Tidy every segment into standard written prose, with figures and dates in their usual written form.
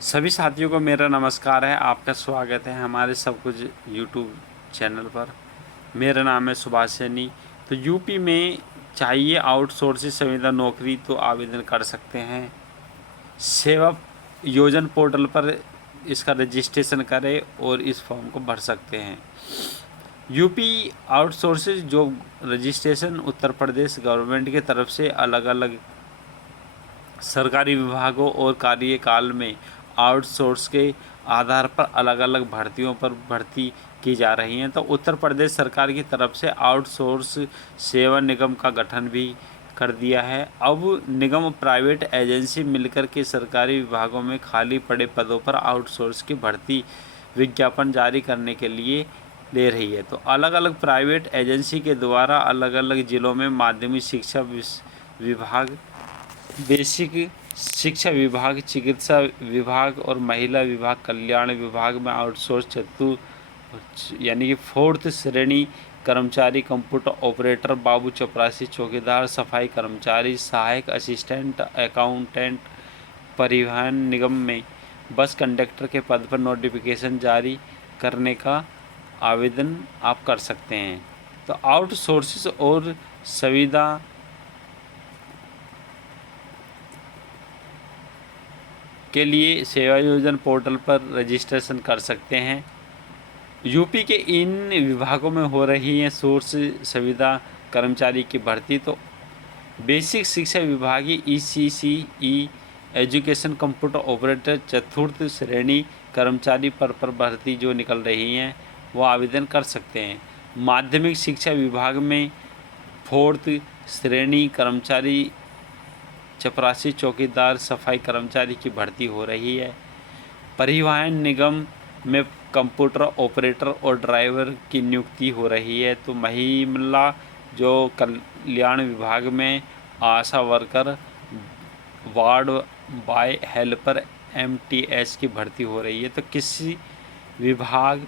सभी साथियों को मेरा नमस्कार है। आपका स्वागत है हमारे सब कुछ यूट्यूब चैनल पर। मेरा नाम है सुभाष सैनी। तो यूपी में चाहिए आउटसोर्सिंग संविदा नौकरी तो आवेदन कर सकते हैं। सेवा योजन पोर्टल पर इसका रजिस्ट्रेशन करें और इस फॉर्म को भर सकते हैं। UP outsourcing job registration Uttar Pradesh government की तरफ से अलग अलग सरकारी विभागों और कार्यकाल में आउटसोर्स के आधार पर अलग अलग भर्तियों पर भर्ती की जा रही हैं। तो उत्तर प्रदेश सरकार की तरफ से आउटसोर्स सेवा निगम का गठन भी कर दिया है। अब निगम और प्राइवेट एजेंसी मिलकर के सरकारी विभागों में खाली पड़े पदों पर आउटसोर्स की भर्ती विज्ञापन जारी करने के लिए ले रही है। तो अलग अलग प्राइवेट एजेंसी के द्वारा अलग अलग ज़िलों में माध्यमिक शिक्षा विभाग, बेसिक शिक्षा विभाग, चिकित्सा विभाग और महिला विभाग, कल्याण विभाग में आउटसोर्स यानी कि 4th श्रेणी कर्मचारी, कंप्यूटर ऑपरेटर, बाबू चपरासी, चौकीदार, सफाई कर्मचारी, सहायक असिस्टेंट, अकाउंटेंट, परिवहन निगम में बस कंडक्टर के पद पर नोटिफिकेशन जारी करने का आवेदन आप कर सकते हैं। तो आउटसोर्सेस और संविदा के लिए सेवा योजन पोर्टल पर रजिस्ट्रेशन कर सकते हैं। यूपी के इन विभागों में हो रही है सोर्स संविदा कर्मचारी की भर्ती। तो बेसिक शिक्षा विभागीय ECCE education computer operator 4th श्रेणी कर्मचारी पर भर्ती जो निकल रही हैं वो आवेदन कर सकते हैं। माध्यमिक शिक्षा विभाग में 4th श्रेणी कर्मचारी, चपरासी, चौकीदार, सफाई कर्मचारी की भर्ती हो रही है। परिवहन निगम में कंप्यूटर ऑपरेटर और ड्राइवर की नियुक्ति हो रही है। तो महिला जो कल्याण विभाग में ASHA worker, ward boy helper MTS की भर्ती हो रही है। तो किसी विभाग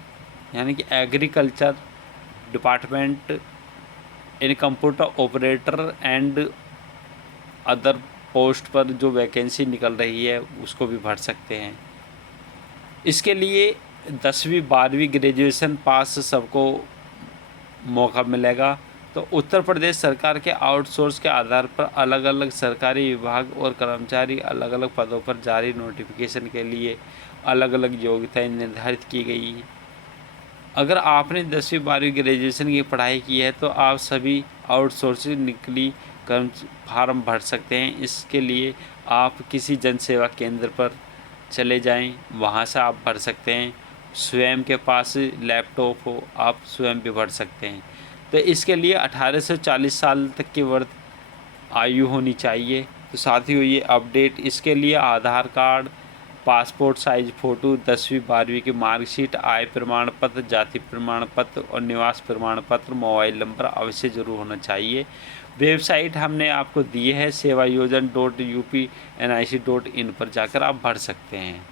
यानी कि agriculture department in computer operator and other post पर जो वैकेंसी निकल रही है उसको भी भर सकते हैं। इसके लिए 10वीं 12वीं ग्रेजुएशन पास सबको मौका मिलेगा। तो उत्तर प्रदेश सरकार के आउटसोर्स के आधार पर अलग अलग सरकारी विभाग और कर्मचारी अलग अलग पदों पर जारी नोटिफिकेशन के लिए अलग अलग योग्यताएं निर्धारित की गई है। अगर आपने 10वीं 12वीं ग्रेजुएशन की पढ़ाई की है तो आप सभी आउटसोर्सिंग निकली फार्म भर सकते हैं। इसके लिए आप किसी जन सेवा केंद्र पर चले जाएं, वहां से आप भर सकते हैं। स्वयं के पास लैपटॉप हो आप स्वयं भी भर सकते हैं। तो इसके लिए 18 से 40 साल तक की वर्ष आयु होनी चाहिए। तो साथियों ये अपडेट, इसके लिए आधार कार्ड, पासपोर्ट साइज फ़ोटो, 10वीं 12वीं की मार्कशीट, आय प्रमाण पत्र, जाति प्रमाण पत्र और निवास प्रमाण पत्र, मोबाइल नंबर अवश्य जरूर होना चाहिए। वेबसाइट हमने आपको दी है sevayojan.upnic.in पर जाकर आप भर सकते हैं।